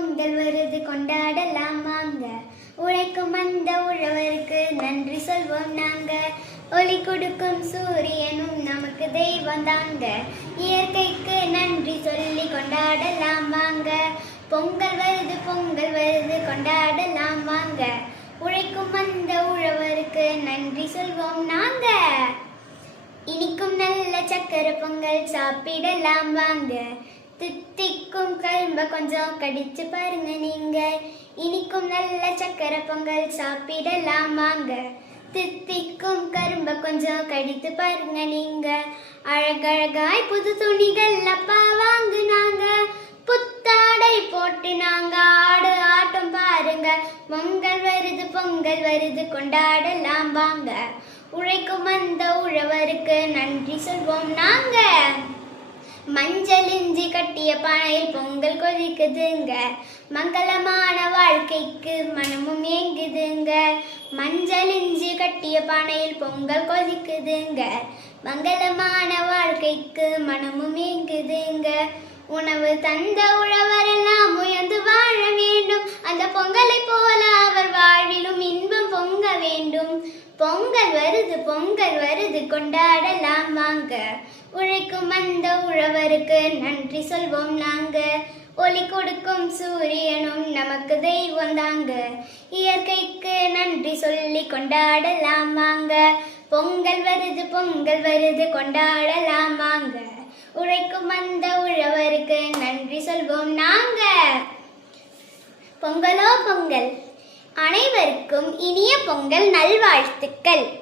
பொங்கல் வருது கொண்டாடலாம் வாங்க. உழைக்கும் அந்த உழவருக்கு நன்றி சொல்வோம் நாங்க. ஒளி கொடுக்கும் சூரியனும் நமக்கு தெய்வம் தாங்க. இயற்கைக்கு நன்றி சொல்லி கொண்டாடலாம் வாங்க. பொங்கல் வருது கொண்டாடலாம் வாங்க. உழைக்கும் அந்த உழவருக்கு நன்றி சொல்வோம் நாங்க. இனிக்கும் நல்ல சக்கரை பொங்கல் சாப்பிடலாம் வாங்க. தித்திக்கும் கரும்ப கொஞ்சம் கடிச்சு பாருங்க நீங்க. இனிக்கும் நல்ல சக்கரை பொங்கல் சாப்பிடலாம் வாங்க. தித்திக்கும் கரும்ப கொஞ்சம் கடித்து பாருங்க நீங்க. அழகழகாய் புது துணிகள் அப்பா வாங்குனாங்க. புத்தாடை போட்டு நாங்க ஆடு ஆட்டம் பாருங்க. பொங்கல் வருது கொண்டாடலாம் வாங்க. உழைக்கும் அந்த உழவருக்கு நன்றி சொல்வோம் நாங்க. மஞ்சள் இஞ்சி கட்டிய பானையில் பொங்கல் கொதிக்குதுங்க. மங்களமான வாழ்க்கைக்கு மனமும் ஏங்குதுங்க. மஞ்சள் இஞ்சி கட்டிய பானையில் பொங்கல் கொதிக்குதுங்க. மங்களமான வாழ்க்கைக்கு மனமும் ஏங்குதுங்க. உணவு தந்த உழவரெல்லாம் உயர்ந்து வாழ வேண்டும். அந்த பொங்கலை போல அவர் வாழ்விலும் இன்பம் பொங்க வேண்டும். பொங்கல் வருது கொண்டாடலாம் வாங்க. உழைக்கும் அந்த உழவருக்கு நன்றி சொல்வோம் நாங்க. ஒளி கொடுக்கும் சூரியனும் நமக்கு தெய்வம் தாங்க. இயற்கைக்கு நன்றி சொல்லி கொண்டாடலாம் வாங்க. பொங்கல் வருது கொண்டாடலாம் வாங்க. உழைக்கும் அந்த உழவருக்கு நன்றி சொல்வோம் நாங்க. பொங்கலோ பொங்கல். அனைவருக்கும் இனிய பொங்கல் நல்வாழ்த்துக்கள்.